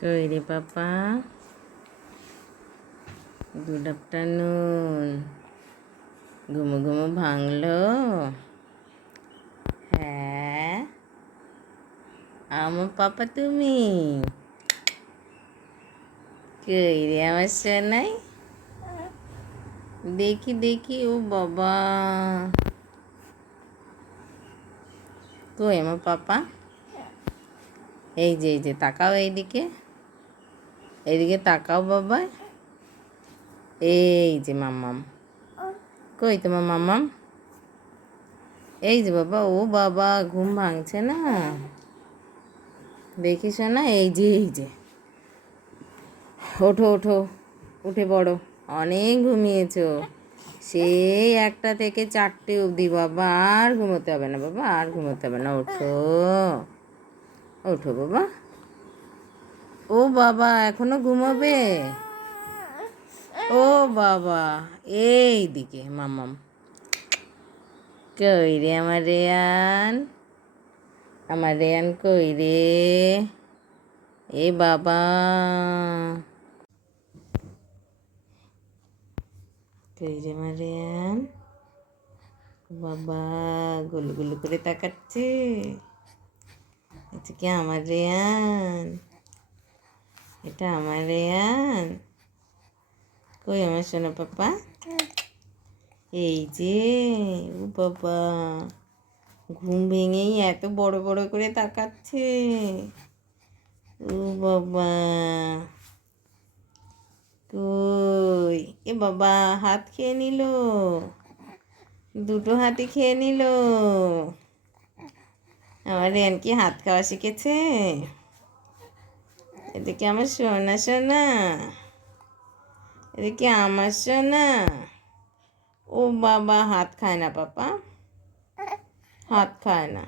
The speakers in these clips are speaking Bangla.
কই রে পাপা? Good afternoon. ঘুমো ঘুমো ভাঙলো? হ্যাঁ, আমার পাপা তুমি? কই রে আমার সোনাই? দেখি দেখি, ও বাবা, কই আমার পাপা? এই যে তাকাও, এইদিকে এইদিকে তাকাও বাবা। এই যে মাম্মাম, কই তোমার মাম্মাম? এই যে বাবা, ও বাবা ঘুম ভাঙছে না, দেখিস না? এই যে ওঠো ওঠো, উঠে পড়ো, অনেক ঘুমিয়েছো, সেই 1টা থেকে 4টে অবধি বাবা। আর ঘুমোতে হবে না বাবা, আর ঘুমোতে হবে না, ওঠো ওঠো বাবা। ও বাবা, এখনো ঘুমাবে? ও বাবা, এই দিকে মাম্মাম, কই রে আমার রেয়ান? আমার রেয়ান কই রে? এ বাবা, কই রে আমার রেয়ান? বাবা গুলু গুলু করে তাকাচ্ছে, এটা কি আমার রেয়ান? এটা আমার রেয়ান? কই আমার সোনা পাপা? এই যে, ও বাবা, ঘুম ভেঙেই এত বড় বড় করে তাকাচ্ছে, ও বাবা। কই, এ বাবা, হাত খেয়ে নিল, দুটো হাতে খেয়ে নিল। আমার রেয়ান কি হাত খাওয়া শিখেছে? এদিকে আমার সোনা সোনা, এদিকে আমার সোনা। ও বাবা, হাত খায় না পাপা, হাত খায় না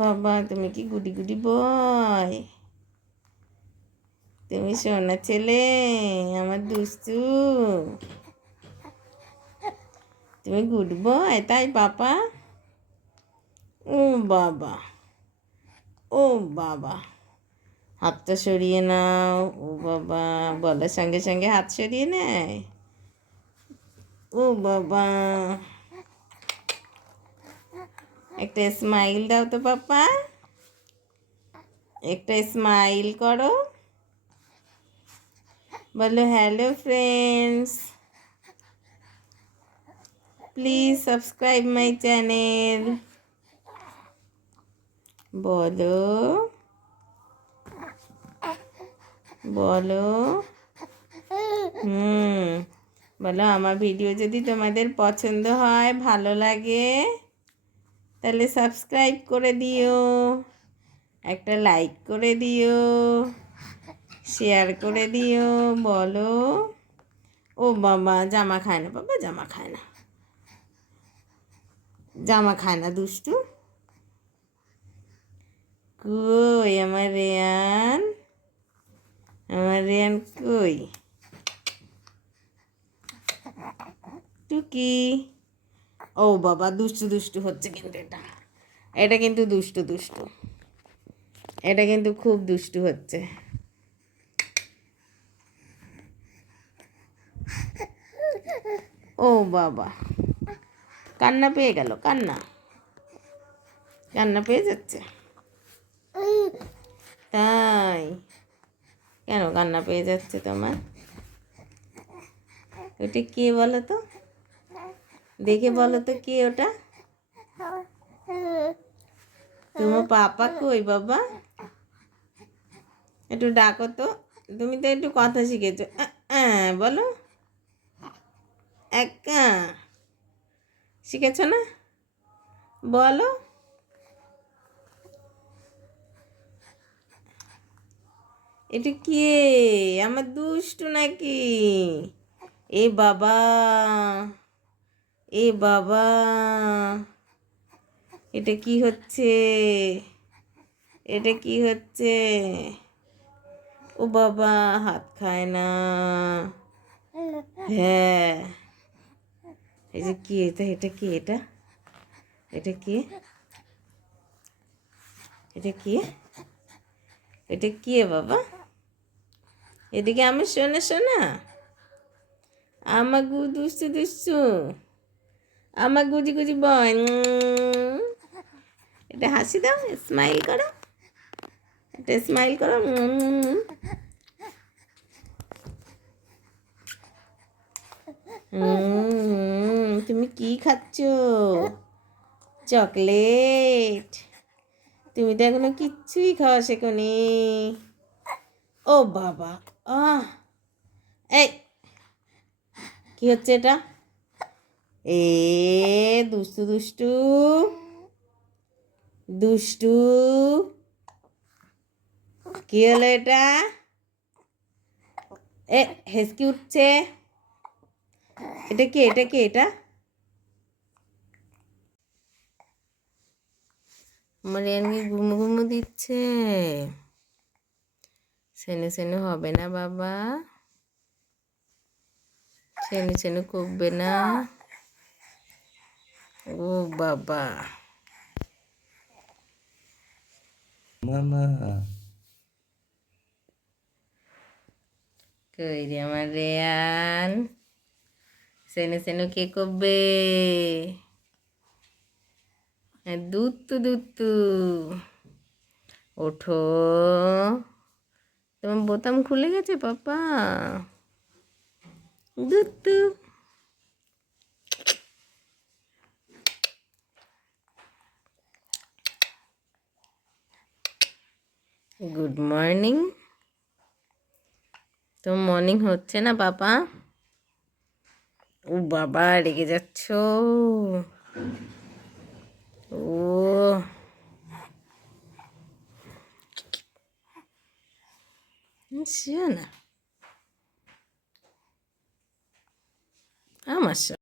বাবা। তুমি কি গুডি গুডি বয়? তুমি সোনা ছেলে, আমার দুষ্টু, তুমি গুড বয় তাই পাপা? ও বাবা, ও বাবা, হাতটা সরিয়ে নাও। ও বাবা, বলার সঙ্গে সঙ্গে হাত সরিয়ে নেয়। ও বাবা, একটা স্মাইল দাও তো পাপা, একটা স্মাইল করো, বলো hello friends, please subscribe my channel, বলো বলো। বলো, আমার ভিডিও যদি তোমাদের পছন্দ হয়, ভালো লাগে, তাহলে সাবস্ক্রাইব করে দিও, একটা লাইক করে দিও, শেয়ার করে দিও। বলো। ও বাবা, জামা খায় না বাবা, জামা খায় না, জামা খায় না, দুষ্টু। কই আমার রেয়ান? আমার রেয়ান কই? টুকি, ও বাবা, দুষ্টু দুষ্টু হচ্ছে কিন্তু, এটা এটা কিন্তু দুষ্টু দুষ্টু, এটা কিন্তু খুব দুষ্টু হচ্ছে। ও বাবা, কান্না পেয়ে গেল, কান্না কান্না পেয়ে যাচ্ছে, তাই? কেন কান্না পেয়ে যাচ্ছে তোমার? ওটা কে বলো তো, দেখে বলো তো কে ওটা? তোমার পাপা কই বাবা? একটু ডাকো তো, তুমি তো একটু কথা শিখেছো, বলো, একা শিখেছো না, বলো। এটা কে? আমার দুষ্টু নাকি? এ বাবা, এ বাবা, এটা কি হচ্ছে? এটা কি হচ্ছে? ও বাবা, হাত খায় না। হ্যাঁ, এই যে কি, এটা কি? এটা এটা কি? এটা কি? এটা কি বাবা? এদিকে আমার সোনা সোনা, আমার গু দুষ্টু দুষ্টু, আমার গুজি গুজি বয়। এটা হাসি দাও, স্মাইল করো, এটা স্মাইল করো। তুমি কি খাচ্ছ? চকলেট? তুমি তো এখনো কিচ্ছুই খাওয়া শেখনি। ও বাবা, আহ এই কি হচ্ছে এটা? এ দুষ্টু দুষ্টু দুষ্টু, কি হলো এটা? এ হেসকি উঠছে। এটা কি, এটা কি, এটা? মারিয়ানকে ঘুমু ঘুমু দিচ্ছে। সেনু সেনু হবে না বাবা, সেনু সেনু করবে না। ও বাবা, মামা কই রে আমার রেয়ান? সেনু সেনু কে করবে? হ্যাঁ, দুত্তু দুত্তু, ওঠো। তোমার বোতাম খুলে গেছে পাপা। দুত্তু, গুড মর্নিং। তো মর্নিং হচ্ছে না পাপা? ও বাবা, রেগে যাচ্ছ? ও শিও না আমার